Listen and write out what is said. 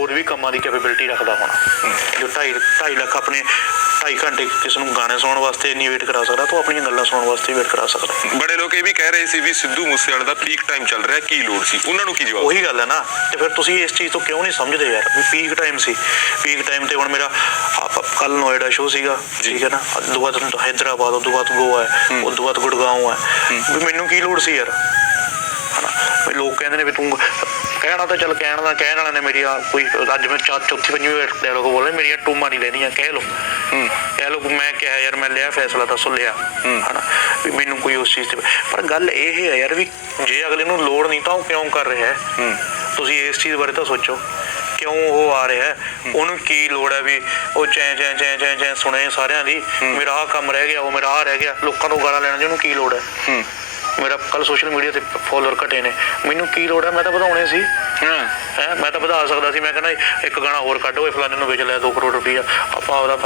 ਹੋਰ ਵੀ ਕੰਮਾਂ ਦੀ ਕੈਪੇਬਿਲਿਟੀ ਰੱਖਦਾ ਹੋਣਾ। ਜੋ 2.5 2.5 ਲੱਖ ਆਪਣੇ 2.5 ਘੰਟੇ ਕਿਸ ਨੂੰ ਗਾਣੇ ਸੁਣਨ ਵਾਸਤੇ ਨਹੀਂ ਵੇਟ ਕਰਾ ਸਕਦਾ ਤਾਂ ਆਪਣੀਆਂ ਗੱਲਾਂ ਸੁਣਨ ਵਾਸਤੇ ਵੇਟ ਕਰਾ ਸਕਦਾ। ਬੜੇ ਲੋਕ ਇਹ ਵੀ ਕਹਿ ਰਹੇ ਸੀ ਵੀ ਸਿੱਧੂ ਮੂਸੇਵਾਲੇ ਦਾ ਪੀਕ ਟਾਈਮ ਚੱਲ ਰਿਹਾ ਕੀ ਲੋੜ ਸੀ? ਉਹਨਾਂ ਨੂੰ ਕੀ ਜਵਾਬ? ਉਹੀ ਗੱਲ ਹੈ ਨਾ ਤੇ ਫਿਰ ਤੁਸੀਂ ਇਸ ਚੀਜ਼ ਤੋਂ ਕਿਉਂ ਨਹੀਂ ਸਮਝਦੇ ਯਾਰ? ਵੀ ਪੀਕ ਟਾਈਮ ਸੀ। ਪੀਕ ਟਾਈਮ ਤੇ ਹੁਣ ਮੇਰਾ ਕੱਲ ਨੋਇਡਾ ਸ਼ੋਅ ਸੀਗਾ ਠੀਕ ਹੈ ਨਾ? ਉਦੋਂ ਬਾਅਦ ਹੈਦਰਾਬਾਦ ਉਦੋਂ ਬਾਅਦ ਗੋਆ ਹੈ ਉਦੋਂ ਬਾਅਦ ਗੁੜਗਾਉਂ ਹੈ। ਵੀ ਮੈਨੂੰ ਕੀ ਲੋੜ ਸੀ ਯਾਰ? ਹਨਾ। ਲੋਕ ਕਹਿੰਦੇ ਨੇ ਵੀ ਤੂੰ ਕਹਿਣਾ ਤਾਂ ਚੱਲ ਕਹਿਣ ਦਾ ਕਹਿਣ ਵਾਲਿਆਂ ਨੇ ਮੇਰੀ ਆ ਕੋਈ ਅੱਜ ਮੈਂ ਚੌ- ਚੌਥੀ ਪੰਜਵੀਂ ਵਾਰ ਡਾਇਲੋਗ ਬੋਲੇ ਮੇਰੀਆਂ ਟੂਮਾਂ ਨਹੀਂ ਲੈਣੀਆਂ ਕਹਿ ਲੋ ਕਹਿ ਲੋ ਮੈਂ ਕਿਹਾ ਯਾਰ ਮੈਂ ਲਿਆ ਫੈਸਲਾ ਤਾਂ ਸੁ ਲਿਆ। ਹਨਾ। ਵੀ ਮੈਨੂੰ ਕੋਈ ਉਸ ਚੀਜ਼ ਤੇ ਪਰ ਗੱਲ ਇਹ ਹੈ ਯਾਰ ਵੀ ਜੇ ਅਗਲੇ ਨੂੰ ਲੋੜ ਨਹੀਂ ਤਾਂ ਉਹ ਕਿਉਂ ਕਰ ਰਿਹਾ ਹੈ? ਤੁਸੀਂ ਇਸ ਚੀਜ਼ ਬਾਰੇ ਤਾਂ ਸੋਚੋ। ਕਿਉਂ ਉਹ ਆ ਰਿਹਾ ਹੈ? ਉਹਨੂੰ ਕੀ ਲੋੜ ਹੈ ਵੀ ਉਹ ਚੈਂ ਚੈਂ ਚੈਂ ਚੈਂ ਚੈਂ ਸੁਣੇ ਸਾਰਿਆਂ ਦੀ ਮੇਰਾ ਆਹ ਕੰਮ ਰਹਿ ਗਿਆ ਉਹ ਮੇਰਾ ਆਹ ਰਹਿ ਗਿਆ ਲੋਕਾਂ ਤੋਂ ਗਾਲਾਂ ਲੈਣ ਦੀ ਉਹਨੂੰ ਕੀ ਲੋੜ ਹੈ। ਮੇਰਾ ਕੱਲ ਸੋਸ਼ਲ ਮੀਡੀਆ ਤੇ ਫੋਲੋਅਰ ਘਟੇ ਨੇ। ਮੈਨੂੰ ਕੀ ਲੋੜ ਹੈ? ਮੈਂ ਤਾਂ ਵਧਾਉਣੇ ਸੀ। ਹੈ। ਮੈਂ ਤਾਂ ਵਧਾ ਸਕਦਾ ਸੀ। ਮੈਂ ਕਹਿੰਦਾ ਇੱਕ ਗਾਣਾ ਹੋਰ ਕੱਢ ਓਏ ਫਲਾਣੇ ਨੂੰ ਵੇਚ ਲਿਆ 2 ਕਰੋੜ ਰੁਪਈਆ। ਆਪਾਂ ਉਹਦਾ